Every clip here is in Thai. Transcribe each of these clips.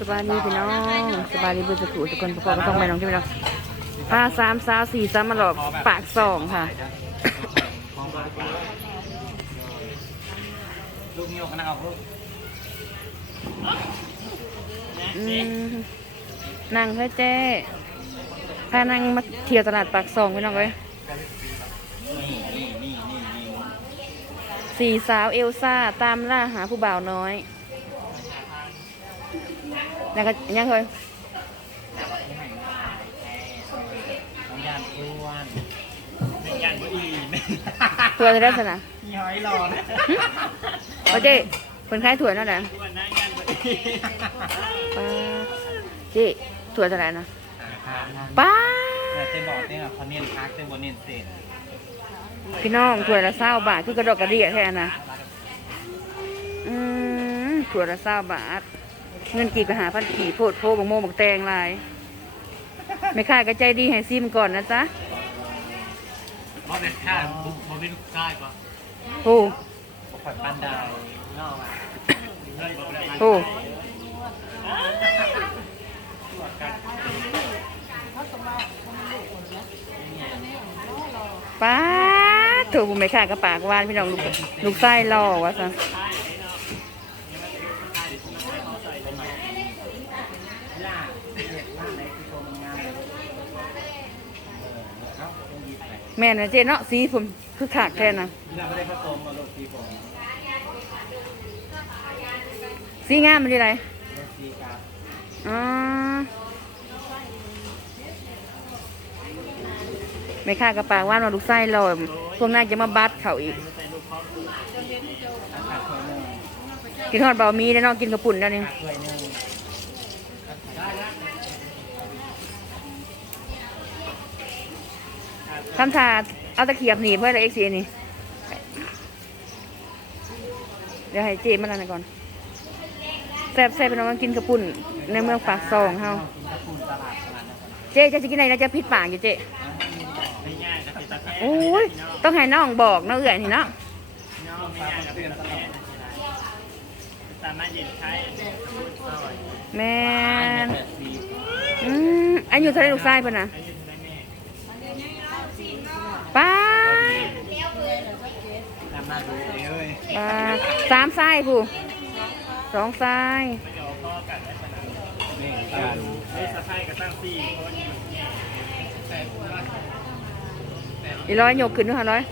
สบายดีพี่น้องสบายดีเบุญสุขทุกคนพอก็ต้องไปน้องที่ไปน้องผ้าสามสาวสี่สามมาหลอกปากสองค่ะลูกนิ้วคณะเอาพวกอืมนั่งเฮ้ยเจ้พานั่งมาเที่ยวตลาดปากสองพี่น้องเว้ยนี่นี่นี่นี่นี่สี่สาวเอลซ่าตามล่าหาผู้บ่าวน้อย แล้วก็ยังเคยน้ำยานอ้วนน้ำยานบุอีตัวจะได้สนะมีหอยหลอดโอเจ้คนคล้ายถั่วนั่นแหละอ้วนน้ำยานบุอีป้ถั่วจะไหนนะป้าป้าเต้นบอกเนแบบเขาเน้นพักเต้นบนเน้นเส้นพี่น้องถั่วละเศร้าบาทคือกระดกกระเดียแค่นะอืมถั่วละเศร้าบาท เงินกี่กระหาพันกี่โพดโพบักโมบักแตงลายไม่ค่ายก็ใจดีให้ซิมก่อนนะจ๊ะบอเป็นข้าวบอเป็นลูกชายปะโอ้บอข่อยปั้นดาวเล่ามาโอ้ป้าดถูกไม่ค่ายก็ปากหวานพี่น้องลูกลูกไส้รอวะซะ ย่าเด็ดล่าในที่ตัวมันงามเลยเออเอ้าต้องยิบไป แม่นะเจ๊เนาะสีผมคือขากแทนนะเราไม่ได้ผสมมาลูกที่ผมสีงามมันดีไรลูกที่กับอ๋อไม่ค่ากระปากว่านว่าลูกไส้ลอยพวกน่าจะมาบัดเขาอีก กินทอดเบามีได้เนาะกินกระปุ่นแล้วนี่ ทำทาเอาตะเขียบหนีบเพื่ออะไรเอ็กซีนี่ เดี๋ยวให้เจมันนั่นก่อนแซ่บแซ่บเป็นน้องกินกระปุ่นในเมืองปากซองเฮาเจ๊จะกินอะไรนะจะพิษปากอยู่เจ๊โอ้ยต้องให้น้องบอกเนาะเอื่อยนี่เนาะน้องไม่ง่ายนนใช้ซอยแม่นอืมอันอยู่ทะเลลูกไส้เพิ่นน่ะ ป้าตามมาดูเลยป้าสามไส้ผู้สองไส้ไม่ยอมพ่อกันได้ขนาดนี้การไอ้สะพายก็ตั้งสี่คนอีร้อยโยกขึ้นด้วยค่ะร้อย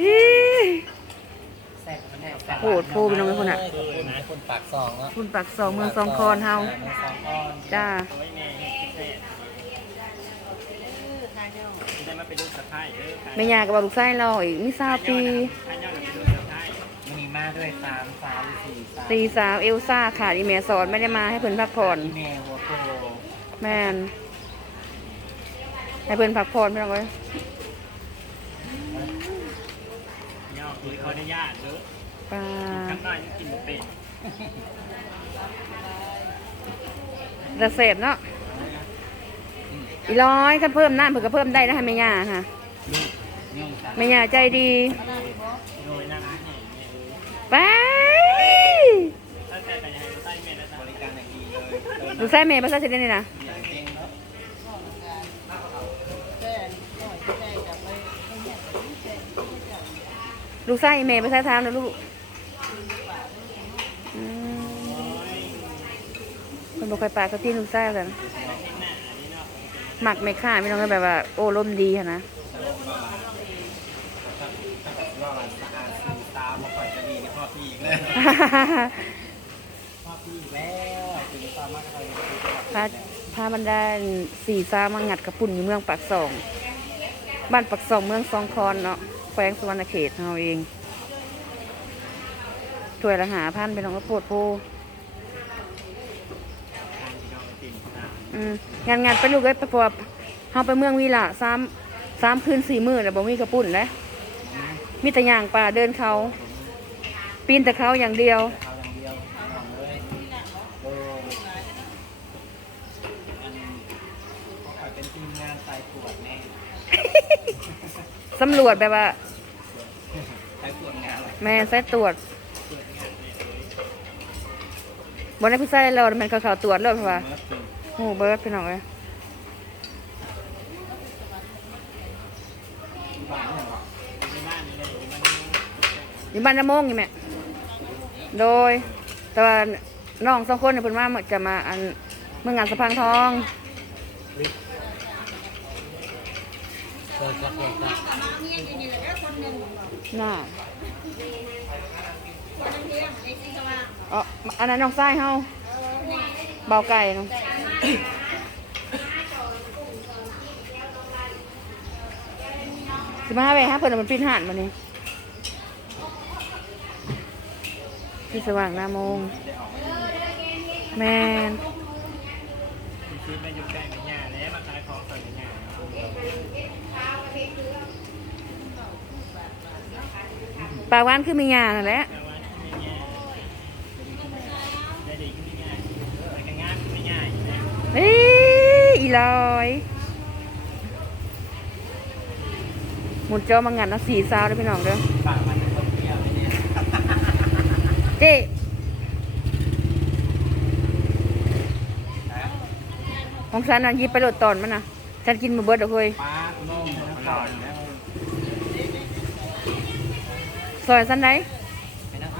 อี๋แซ่บมันแน่โหดโพไปน้องไอ้คนน่ะคนปากซองเนาะคุณปักสองเมืองสองคอนเฮาเมืองสองคอนจ้า โอ้ยแม่พิเศษได้มาเป็นลูกสะพายเด้อ แม่ยากับลูกไส้เราอีกมีสาวปีถ้าย้อนเป็นลูกสะพายมีมาด้วยสามสามสี่สามตีสาวเอลซ่าค่ะอีเมสอนไม่ได้มาให้เพิ่นพักผ่อนอีเมลหัวโตแม่นให้เพิ่นพักผ่อนไม่ต้องเลยย่อคือเขาได้ญาติเด้อป้าข้างน้อยยังกินหมูเป็ดจะเสพเนาะอีร้อยถ้าเพิ่มน้ำเพิ่นก็เพิ่มได้นะให้แม่ยาค่ะนี่จ้ะ แม่ยาใจดี ไปถ้าแต่แต่ยังไส่เมย่างดีเลยลูกไส้แม่ภาษาเสด็จนี่นะลูกไส้แม่ภาษาทามนะลูกคนบอกใครปากก็ตีนลูกไส้กันหมักไม่ฆ่าไม่ต้องแบบว่า โอ้ร่มดีนะ ว่าสะอาดสีตามาค่ อยจะดีในพ่อพี่อีกเลยพ่อพี่อีกแล้วถึงตามากอะไรพาพามันได้สี่ซามางัดกระปุ่นอยู่เมืองปากสอง บ้านปากสองเมืองสองคอนเนาะแขวงสุวรรณเขตเราเองถ้วยละหาพันไปลองกระโพดโพอืมงานงานไปลูกเอ้ยไปพอเฮาไปเมืองวีละสามสามคืนสี่มื้อแล้วบ่มีกระปุ่นนะมีแต่ย่างป่าเดินเขา ปีนแต่เขาอย่างเดียวเอาอย่างเดียวลองเลยโอ้อันเขาขายเป็นทีมงานสายตรวจแน่สำรวจแบบว่า สายตรวจงานอะไรแม่สายตรวจบ่ได้ผู้ชายเรามันเขาเขาตรวจเลยเพราะว่าโอ้เบิร์ดพี่น้องเอ้ยในบ้านนี่เลยมันอยู่บ้านน้ำโมงอยู่แม่ โดย แต่ว่าน้องสองคนเนี่ยเพิ่นมาจะมาอันเมื่องานสะพานทองน่าอ๋ออันนั้นน้องไส้เฮาเบาไก่เนาะสิมาหาไปฮะเพิ่นเอามันปิดห่านมาเนี่ ที่สว่างหน้ามง แมนมีชีวิตมาอยู่ใกล้กับหญ้าแล้วมาขายของต่อยหน้าปากหวานคือมีงานนั่นแหละแต่ว่าที่ไม่หญ้าได้ดีขึ้นไม่งานไม่ง่ายอยู่แล้วเอ้ยอีลอยหมุนจอมางานนะสีซาวด้อพี่น้องเด้อ ปากมันต้องเปรี้ยวเลยเนี่ย เจ๊ของฉันน่ะยิบไปโหลดตอนมันนะฉันกินมาเบิดเด้อเฮ้ยปลยแล้วซอยสันไดไปนั่ง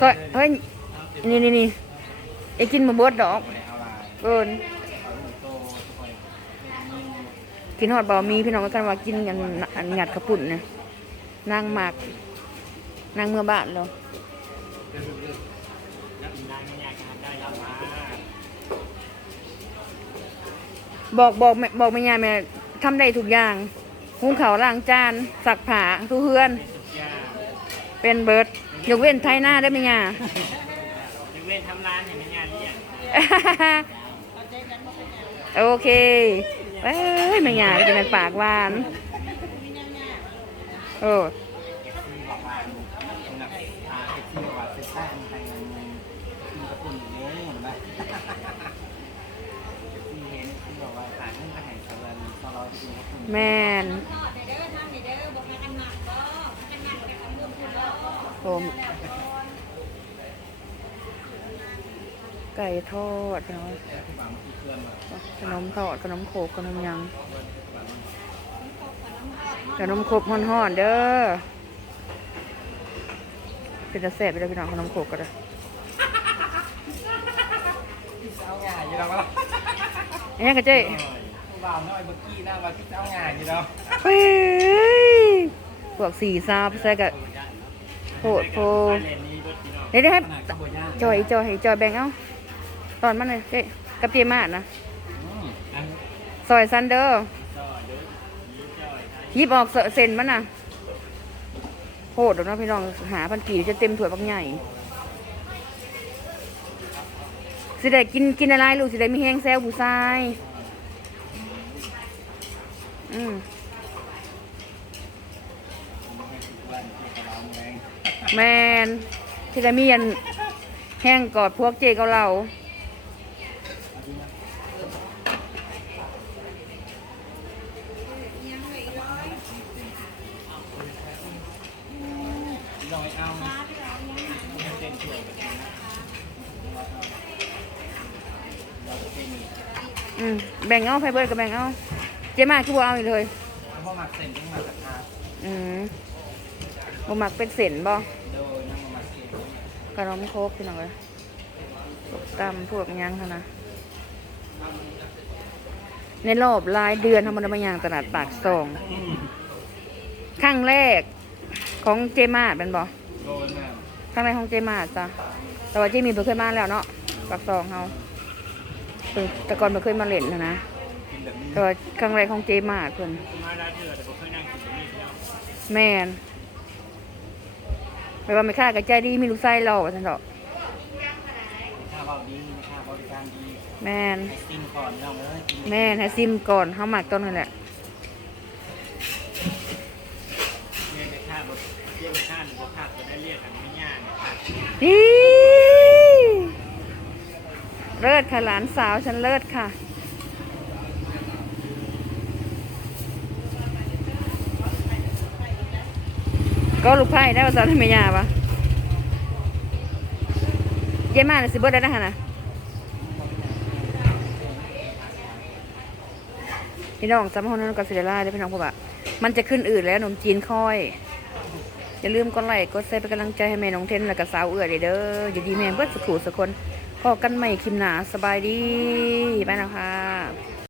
ซอยเฮ้ย นี่นี่นี่ไอ้กินมาเบิดดอกเอาลายเกินหอยกินฮอดบ่มีพี่น้องก็กันว่ากินกันอันหยัดกระปุ่นเนี่ยนางหมาก นางเมื่อบ้านเราแล้วอีนางไม่อยบอกบอกแม่บอกแม่ยายแม่ทำได้ทุกอย่างหุงเขาวล้างจานซักผาทุเฮือน เป็นเป็นเบิดยกเว้นไทยหน้าได้ไหมยายังเว้นทำร้านอย่างไม่งานนี้อะโอเคเอ้ยแม่ยาจะเป็นปากหวานโอ้ ที่บอกว่าสำหรับอาเอฟซีบอกว่าเซซ่าอันไทยมันกินกระปุ่นอยู่นี่เห็นไหมที่เห็นที่บอกว่าผ่านเรื่องอาหารสวรรค์สลอยกินกระปุ่น แมนผมไก่ทอดเนาะขนมทอดขนมโขกขนมยังขนมขบห่อนๆเด้อเป็นตะแสบไปเลยพี่น้องขนมโขกก็ได้เอาง่ายอยู่แล้ววะเอ้ยกะเจ้ บ่าวน้อยเมื่อกี้นะว่าที่เอางายอยู่แล้วเฮ้ยพวกสีซาบใส่กับโพดโพเดี๋ยวให้ขนาดกระโบจอยจอยให้จอยแบ่งเอาตอนมันเลยเจ๊กับเปียมาดนะซอยซันเดอร์ยิบออกเซนมันน่ะโหดเดี๋ยวนะพี่น้องหาพันกี่จะเต็มถ้วบักใหญ่สิได้กินกินอะไรลูกสิได้มีแห้งแซวผู้ชาย อืมนที่กะลำแรงแมนสิได้มีอันแห้งกอดพวกเจเกาเหลาลอยเอาเต็มถ้วยแบเราอืมแบ่งเอาไฟเบิร์ดกับแบ่งเอา เจ๊มากคือบ่เอาอีกเลยเพราะหมักเส้นต้องหมักราคาอืมบ่มักเป็นเส้นบ่โดยน้ำหมักเส้นขนมโคกพี่น้องเลยพวกตำพวกหยังค่ะนะในรอบหลายเดือนทำมันมาอย่างตลาดปากซองครั้งแรกของเจมาดเป็นบ่โดยแม่ครั้งแรกของเจมาดจ้ะแต่ว่าเจมีเพิ่งเคยมาแล้วเนาะปากซองเฮาเพิ่นแต่ก่อนเพิ่งเคยมาเล่นนะนะกิน แบบนี้แต่ว่าครั้งแรกของเจมาดเพิ่นมาได้เถื่อแต่ผมเคยนั่งกินแบบนี้แล้วแม่นไปว่าไม่ค่ากับใจดีมีลูกไส้เราว่าซั่นดอกค่าเบาดีค่าบริการดีแม่นให้ซิมก่อนน้องเอ้ยกินแม่นให้ซิมก่อนเฮาหมักต้นนั่นแหละเรียกค่าบริเรียกค่าหรือว่าค่าจะได้เรียกกันไม่ยากนะครับอีเลิศค่ะหลานสาวฉันเลิศค่ะ ก็ลูกไพ่ได้ภาษาทำไมยาปะเจ๊มาน่ะสิเบิดแล้นะคะนะพี่น้องจำห้องนั้นก็สิเดล่าได้พี่น้องเพราะมันจะขึ้นอืดแล้วขนมจีนค่อย อย่าลืมกดไลค์กดแชร์เป็นกำลังใจให้แม่น้องเทนและก็สาวเอื้อเด้ออย่าดีแม่เบิดสุขสุคนพอกันใหม่คลิมหนาสบายดีไปนะคะ